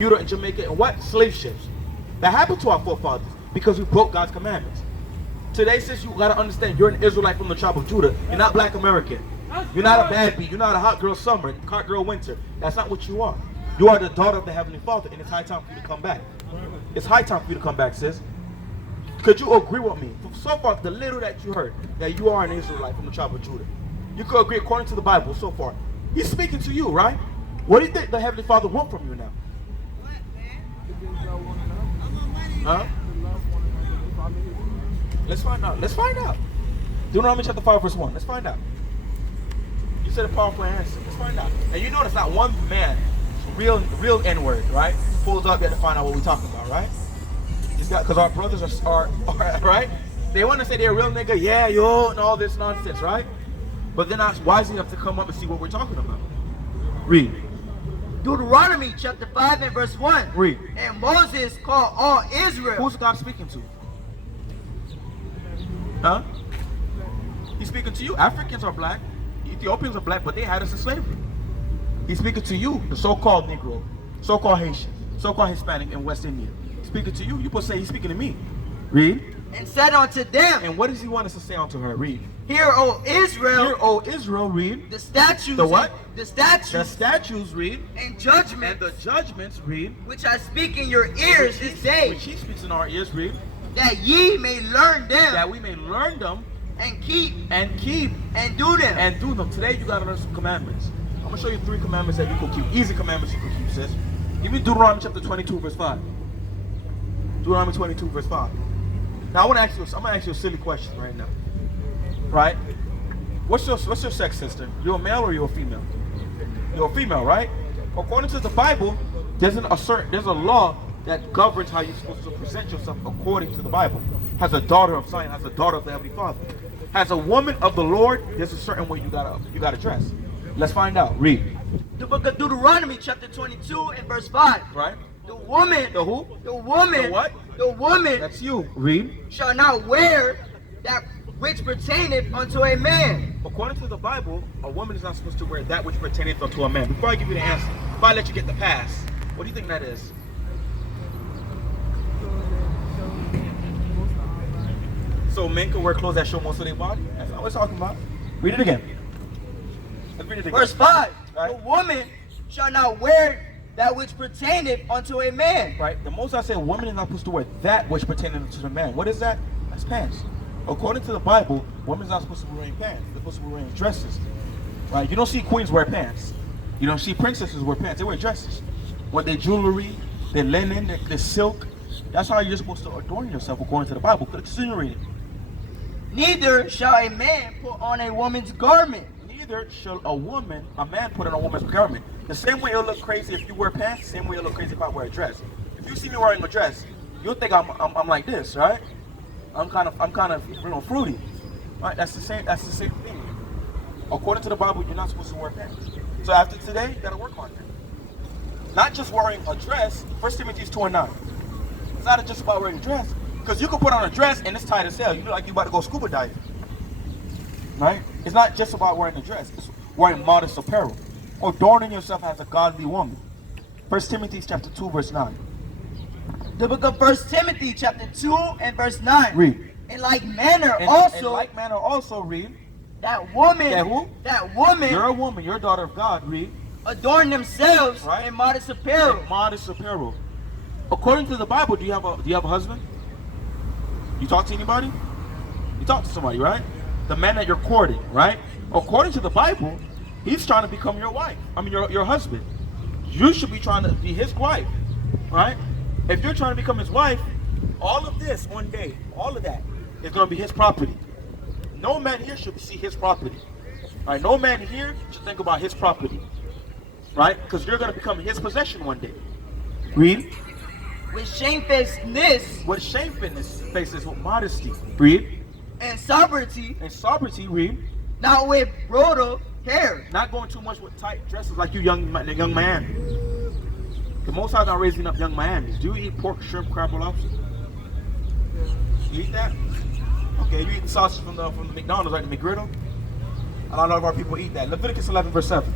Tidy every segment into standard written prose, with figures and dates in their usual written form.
Bermuda and Jamaica and what? Slave ships. That happened to our forefathers because we broke God's commandments. Today, sis, you gotta understand you're an Israelite from the tribe of Judah. You're not black American. You're not a bad bee. You're not a hot girl summer, hot girl winter. That's not what you are. You are the daughter of the Heavenly Father, and it's high time for you to come back. It's high time for you to come back, sis. Could you agree with me? So far, the little that you heard, that you are an Israelite from the tribe of Judah. You could agree according to the Bible so far. He's speaking to you, right? What do you think the Heavenly Father wants from you now? Huh? Let's find out. Let's find out. Deuteronomy chapter 5 verse 1. Let's find out. You said a powerful answer. Let's find out. And you notice not one man, real N-word, right? Pulls up there to find out what we're talking about, right? Because our brothers are right? They want to say they're a real nigga, yeah, yo, and all this nonsense, right? But they're not wise enough to come up and see what we're talking about. Read. Deuteronomy chapter 5 and verse 1. Read. And Moses called all Israel. Who's God speaking to? Huh? He's speaking to you. Africans are black. Ethiopians are black, but they had us in slavery. He's speaking to you, the so-called Negro, so-called Haitian, so-called Hispanic, and West Indian. He's speaking to you. You supposed to say he's speaking to me. Read. And said unto them. And what does he want us to say unto her? Read. Hear, O Israel. Hear, O Israel. Read. The statutes. The what? The statutes. The statutes. Read. And judgments. And the judgments. Read. Which I speak in your ears this day. Which he speaks in our ears. Read. That ye may learn them. That we may learn them. And keep. And keep. And do them. And do them. Today you got to learn some commandments. I'm going to show you 3 commandments that you can keep. Easy commandments you can keep, sis. Give me Deuteronomy chapter 22 verse 5. Deuteronomy 22 verse 5. Now I'm gonna ask you a silly question right now. Right? What's your sex, sister? You're a male or you're a female? You're a female, right? According to the Bible, there's a law that governs how you're supposed to present yourself according to the Bible. As a daughter of Zion, as a daughter of the Heavenly Father. As a woman of the Lord, there's a certain way you gotta dress. Let's find out. Read. The book of Deuteronomy chapter 22 and verse 5. Right? The woman. The who? The woman. The what? The woman. That's you. Read. Shall not wear that which pertaineth unto a man. According to the Bible, a woman is not supposed to wear that which pertaineth unto a man. Before I give you the answer, before I let you get the pass, what do you think that is? So men can wear clothes that show most of their body? That's not what we're talking about. Read it again. Let's read it again. Verse 5. Right. The woman shall not wear that which pertaineth unto a man. Right. The most I say, a woman is not supposed to wear that which pertaineth unto the man. What is that? That's pants. According to the Bible, women's not supposed to be wearing pants. They're supposed to be wearing dresses. Right? You don't see queens wear pants. You don't see princesses wear pants. They wear dresses. With their jewelry, their linen, their silk. That's how you're supposed to adorn yourself according to the Bible. Continue reading. Neither shall a man put on a woman's garment. Neither shall a man put on a woman's garment. The same way it'll look crazy if you wear pants, the same way it'll look crazy if I wear a dress. If you see me wearing a dress, you'll think I'm like this, right? I'm kind of fruity. Right? That's the same thing. According to the Bible, you're not supposed to wear pants. So after today, you gotta work on that. Not just wearing a dress. 1 Timothy 2:9. It's not just about wearing a dress. Because you can put on a dress and it's tight as hell. You look like you're about to go scuba diving. Right? It's not just about wearing a dress. It's wearing modest apparel. Adorning yourself as a godly woman. 1 Timothy chapter 2 verse 9. The book of 1 Timothy chapter 2 and verse 9. Read. In like manner In like manner also, read. That woman. That who? That woman. You're a woman. You're a daughter of God. Read. Adorn themselves right? in modest apparel. In modest apparel. According to the Bible, do you have a husband? You talk to anybody? You talk to somebody, right? The man that you're courting, right? According to the Bible, he's trying to become your wife. I mean, your husband. You should be trying to be his wife, right? If you're trying to become his wife, all of this one day, all of that is going to be his property. No man here should see his property, right? No man here should think about his property, right? Because you're going to become his possession one day. Read. With shamefacedness. With shamefacedness, with modesty. Read. And sobriety. And sobriety, read. Not with broad hair. Not going too much with tight dresses like you young man. The Most High not raising up young man. Do you eat pork, shrimp, crab, or lobster? You eat that? Okay, you eat the sausage from the McDonald's, right? The McGriddle? A lot of our people eat that. Leviticus 11 verse 7.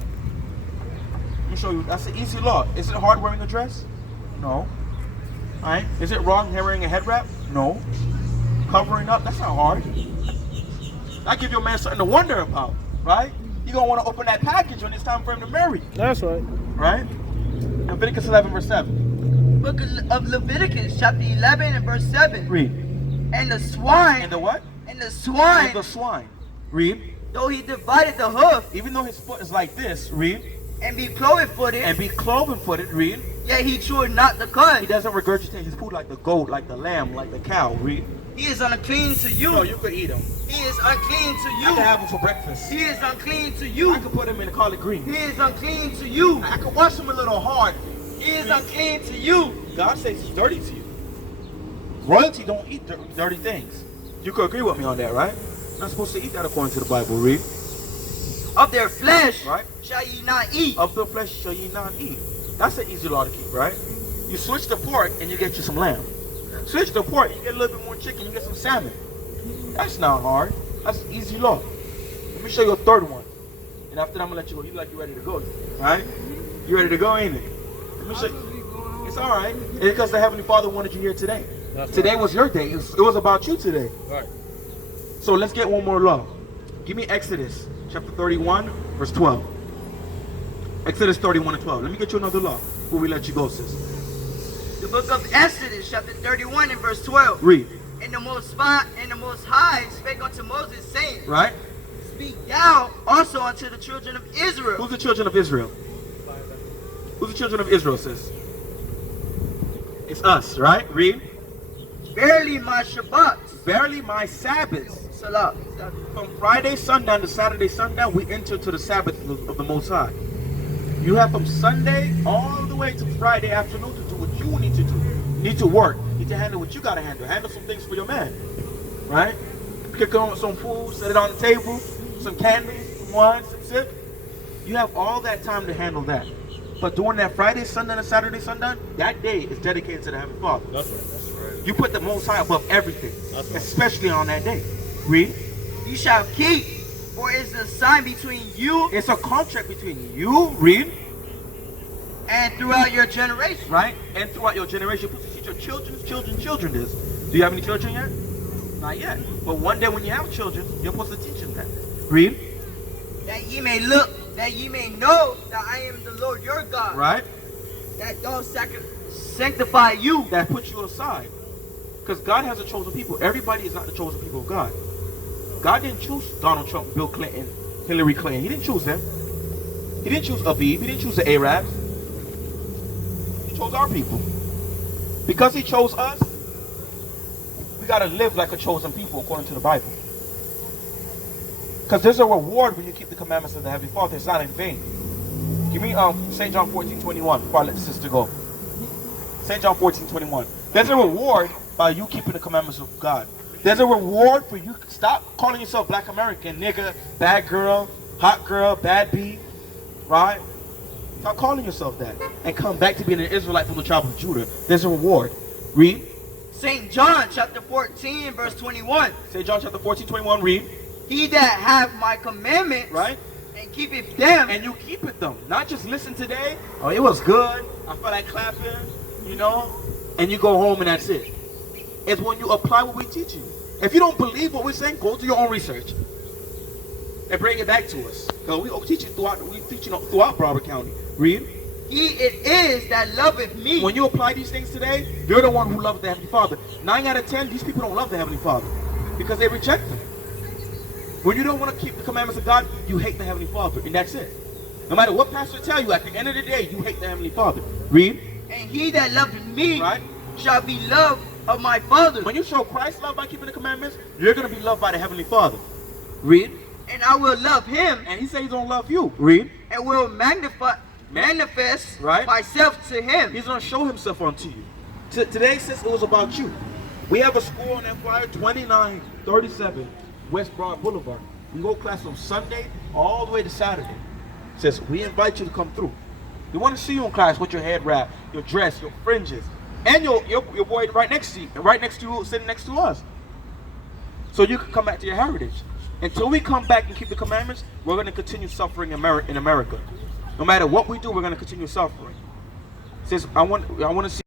Let me show you. That's an easy law. Is it hard wearing a dress? No. Alright? Is it wrong wearing a head wrap? No. Covering up? That's not hard. That gives your man something to wonder about, right? You're going to want to open that package when it's time for him to marry. That's right. Right? Leviticus 11 verse 7. Book of Leviticus, chapter 11 and verse 7. Read. And the swine. And the what? And the swine. And the swine. Read. Though he divided the hoof. Even though his foot is like this. Read. And be cloven-footed. And be cloven-footed. Read. Yet he chewed not the cud. He doesn't regurgitate his food like the goat, like the lamb, like the cow. Read. He is unclean to you. No, you could eat him. He is unclean to I you. could have him for breakfast. He is unclean to you. I could put him in the collard green. He is unclean to you. I could wash him a little hard. He is unclean to you. God says he's dirty to you. Royalty don't eat dirty things. You could agree with me on that, right? You're not supposed to eat that according to the Bible. Read. Of their flesh Right. shall ye not eat. Of the flesh shall ye not eat. That's an easy law to keep, right? You switch the pork and you get you some lamb. Switch the pork, you get a little bit more chicken, you get some salmon. That's not hard. That's an easy law. Let me show you a third one. And after that, I'm going to let you go. You like you ready to go, right? You ready to go, ain't it? Let me show you. It's all right. It's because the Heavenly Father wanted you here today. Today was your day. It was about you today. Right. So let's get one more law. Give me Exodus chapter 31, verse 12. Exodus 31 and 12. Let me get you another law before we let you go, sis. The book of Exodus, chapter 31 and verse 12. Read. And the Most High spake unto Moses, saying, Right? Speak thou also unto the children of Israel. Who's the children of Israel? Who's the children of Israel, sis? It's us, right? Read. Verily my Shabbat. Verily my Sabbaths. Salah. From Friday sundown to Saturday sundown, we enter to the Sabbath of the Most High. You have from Sunday all the way to Friday afternoon to do what you need to do. You need to work. You need to handle what you got to handle. Handle some things for your man. Right? Pick on some food, set it on the table, some candy, some wine, some sip. You have all that time to handle that. But during that Friday sundown and Saturday sundown, that day is dedicated to the Heavenly Father. That's right. That's right. You put the Most High above everything, That's right. especially on that day. Read. You shall keep, for it is a sign between you It's a contract between you, read, and throughout your generation. right, and throughout your generation. You're supposed to teach your children this. Do you have any children yet? Not yet. But one day when you have children, you're supposed to teach them that. Read. That ye may look, that ye may know that I am the Lord your God. Right? That doth sanctify you. That puts you aside. Because God has a chosen people. Everybody is not the chosen people of God. God didn't choose Donald Trump, Bill Clinton, Hillary Clinton. He didn't choose them. He didn't choose Aviv. He didn't choose the Arabs. He chose our people. Because he chose us, we got to live like a chosen people according to the Bible. Because there's a reward when you keep the commandments of the Heavenly Father. It's not in vain. Give me St. John 14:21 before I let the sister go. St. John 14:21. There's a reward by you keeping the commandments of God. There's a reward for you. Stop calling yourself Black American, nigga, bad girl, hot girl, bad bee, right? Stop calling yourself that and come back to being an Israelite from the tribe of Judah. There's a reward. Read. St. John chapter 14 verse 21. St. John chapter 14:21. Read. He that hath my commandments, Right? and keepeth them, And you keep it them. Not just listen today. Oh, it was good. I felt like clapping, you know, and you go home and that's it. It's when you apply what we teach you. If you don't believe what we're saying, go do your own research and bring it back to us. Because we teach it throughout Broward County. Read. he it is that loveth me. When you apply these things today, you're the one who loves the Heavenly Father. 9 out of 10, these people don't love the Heavenly Father because they reject Him. When you don't want to keep the commandments of God, you hate the Heavenly Father, and that's it. No matter what pastor tell you, at the end of the day, you hate the Heavenly Father. Read. And he that loveth me, Right? shall be loved of my Father. When you show Christ love by keeping the commandments, you're going to be loved by the Heavenly Father. Read. And I will love him, And He says He's going to love you. Read. and will manifest Right. myself to him. He's going to show Himself unto you. Today, since it was about you, we have a school on that flyer, 2937 West Broward Boulevard. We go class from Sunday all the way to Saturday. Says we invite you to come through. We want to see you in class with your head wrap, your dress, your fringes, and your boy right next to you, sitting next to us. So you can come back to your heritage. Until we come back and keep the commandments, we're going to continue suffering in America. No matter what we do, we're going to continue suffering. Says I want to see